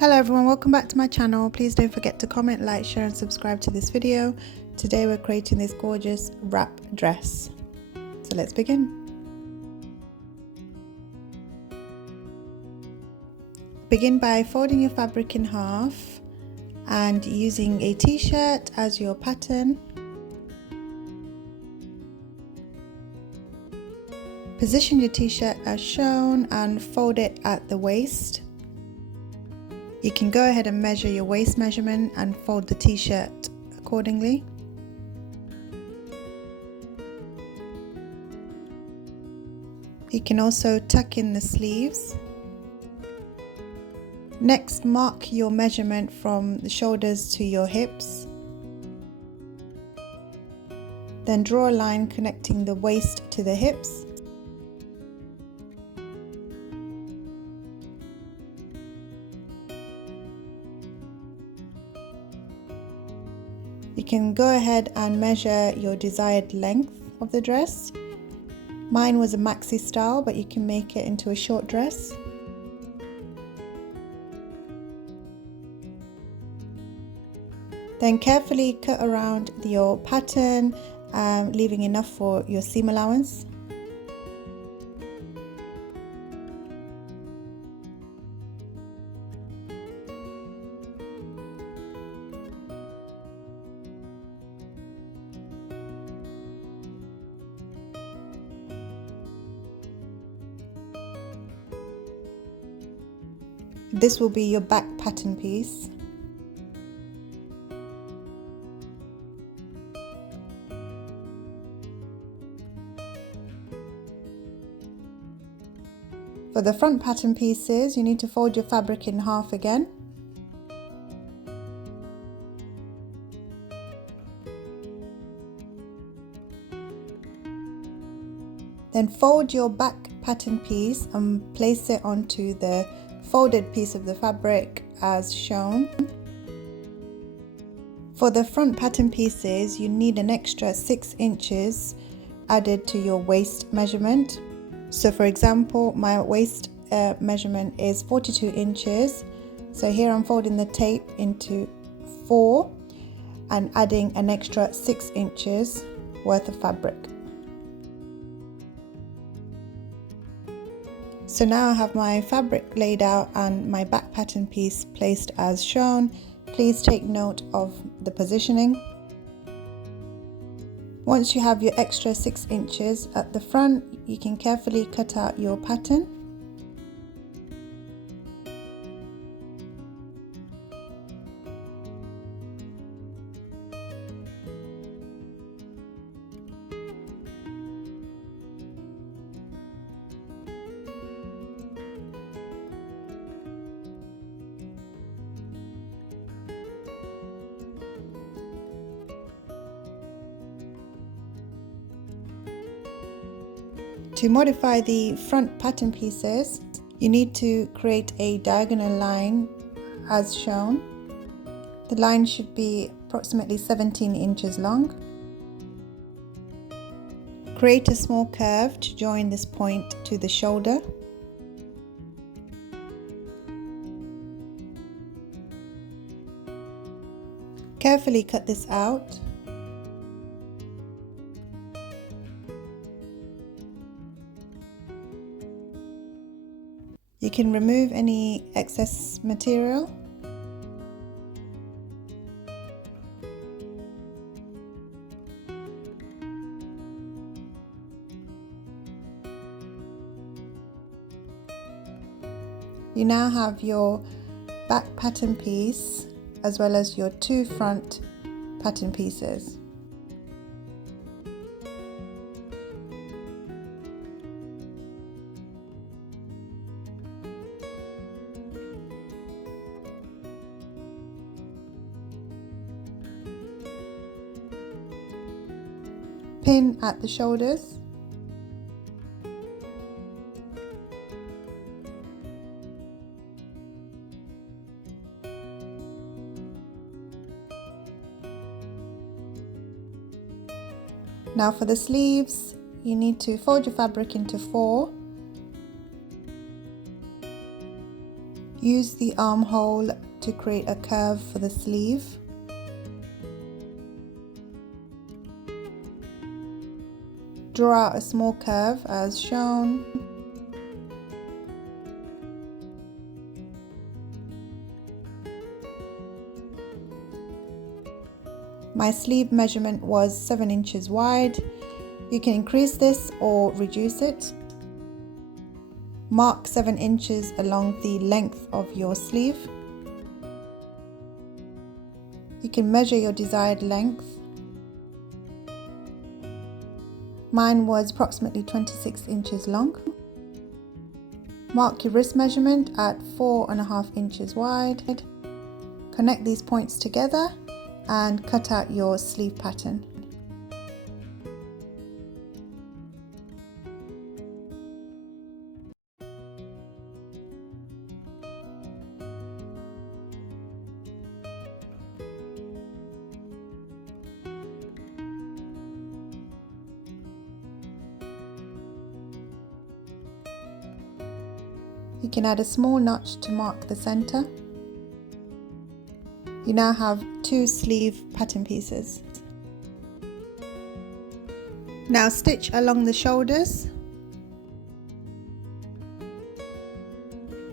Hello everyone, welcome back to my channel. Please don't forget to comment, like, share and subscribe to this video. Today we're creating this gorgeous wrap dress. So let's begin. Begin by folding your fabric in half and using a t-shirt as your pattern. Position your t-shirt as shown and fold it at the waist. You can go ahead and measure your waist measurement and fold the t-shirt accordingly. You can also tuck in the sleeves. Next, mark your measurement from the shoulders to your hips. Then draw a line connecting the waist to the hips. You can go ahead and measure your desired length of the dress. Mine was a maxi style, but you can make it into a short dress. Then carefully cut around your pattern, leaving enough for your seam allowance. This will be your back pattern piece. For the front pattern pieces, you need to fold your fabric in half again. Then fold your back pattern piece and place it onto the folded piece of the fabric as shown. For the front pattern pieces, you need an extra 6 inches added to your waist measurement. So for example, my waist measurement is 42 inches. So here I'm folding the tape into 4 and adding an extra 6 inches worth of fabric. So now I have my fabric laid out and my back pattern piece placed as shown. Please take note of the positioning. Once you have your extra 6 inches at the front, you can carefully cut out your pattern. To modify the front pattern pieces, you need to create a diagonal line as shown. The line should be approximately 17 inches long. Create a small curve to join this point to the shoulder. Carefully cut this out. You can remove any excess material. You now have your back pattern piece as well as your 2 front pattern pieces. Pin at the shoulders. Now for the sleeves, you need to fold your fabric into 4. Use the armhole to create a curve for the sleeve. Draw out a small curve as shown. My sleeve measurement was 7 inches wide. You can increase this or reduce it. Mark 7 inches along the length of your sleeve. You can measure your desired length. Mine was approximately 26 inches long. Mark your wrist measurement at 4.5 inches wide. Connect these points together and cut out your sleeve pattern. You can add a small notch to mark the center. You now have 2 sleeve pattern pieces. Now stitch along the shoulders.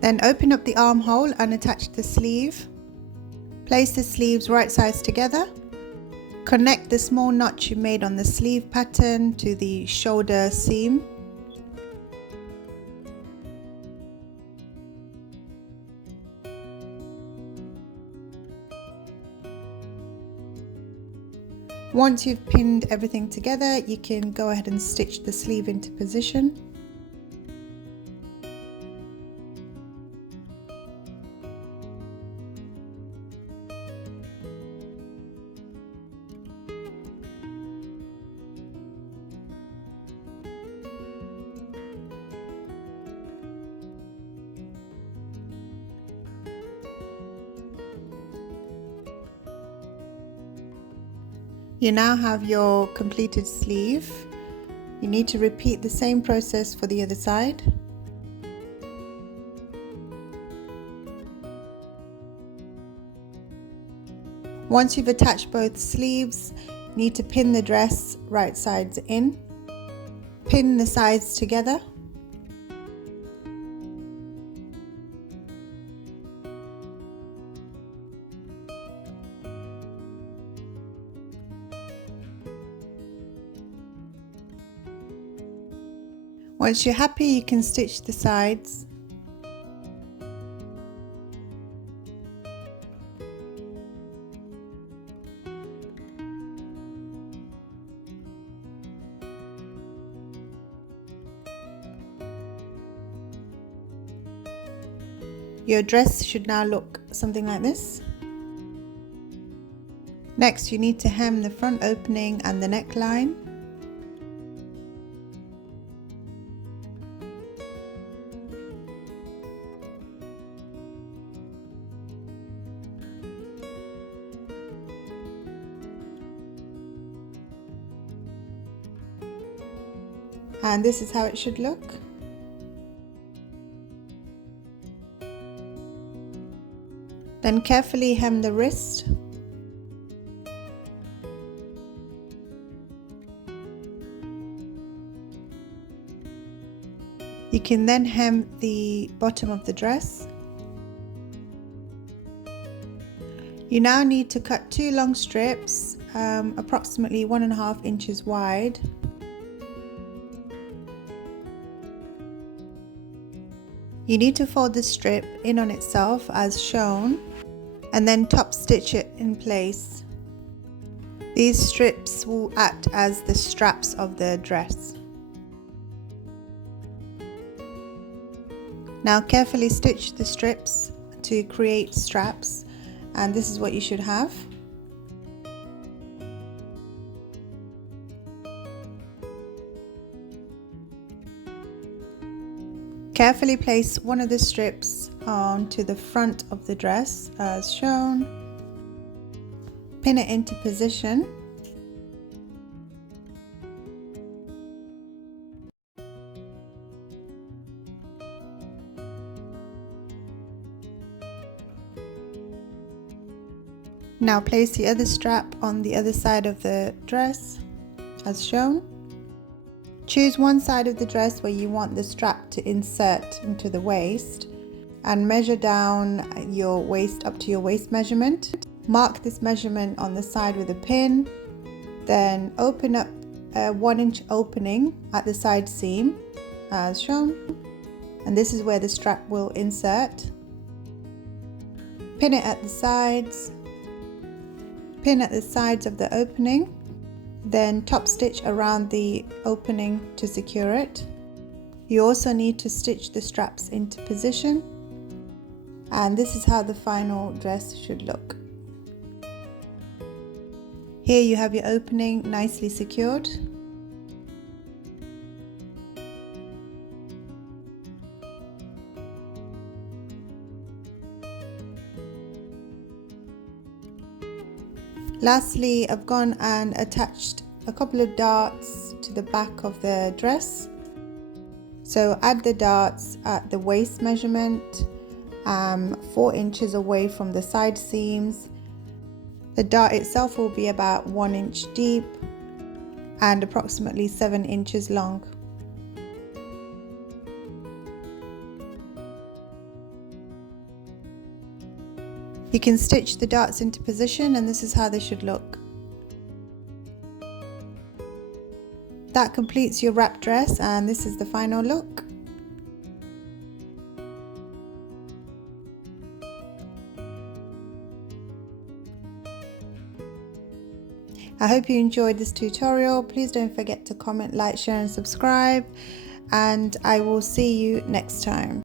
Then open up the armhole and attach the sleeve. Place the sleeves right sides together. Connect the small notch you made on the sleeve pattern to the shoulder seam. Once you've pinned everything together, you can go ahead and stitch the sleeve into position. You now have your completed sleeve. You need to repeat the same process for the other side. Once you've attached both sleeves, you need to pin the dress right sides in. Pin the sides together. Once you're happy, you can stitch the sides. Your dress should now look something like this. Next, you need to hem the front opening and the neckline. And this is how it should look. Then carefully hem the wrist. You can then hem the bottom of the dress. You now need to cut 2 long strips, approximately 1.5 inches wide. You need to fold the strip in on itself as shown and then top stitch it in place. These strips will act as the straps of the dress. Now carefully stitch the strips to create straps, and this is what you should have. Carefully place one of the strips onto the front of the dress as shown. Pin it into position. Now place the other strap on the other side of the dress as shown. Choose one side of the dress where you want the strap to insert into the waist and measure down your waist up to your waist measurement. Mark this measurement on the side with a pin, then open up a 1-inch opening at the side seam as shown, and this is where the strap will insert. Pin it at the sides. Pin at the sides of the opening, then top stitch around the opening to secure it. You also need to stitch the straps into position, and this is how the final dress should look. Here you have your opening nicely secured. Lastly, I've gone and attached a couple of darts to the back of the dress. So add the darts at the waist measurement, 4 inches away from the side seams. The dart itself will be about 1 inch deep and approximately 7 inches long. You can stitch the darts into position, and this is how they should look. That completes your wrap dress, and this is the final look. I hope you enjoyed this tutorial. Please don't forget to comment, like, share and subscribe, and I will see you next time.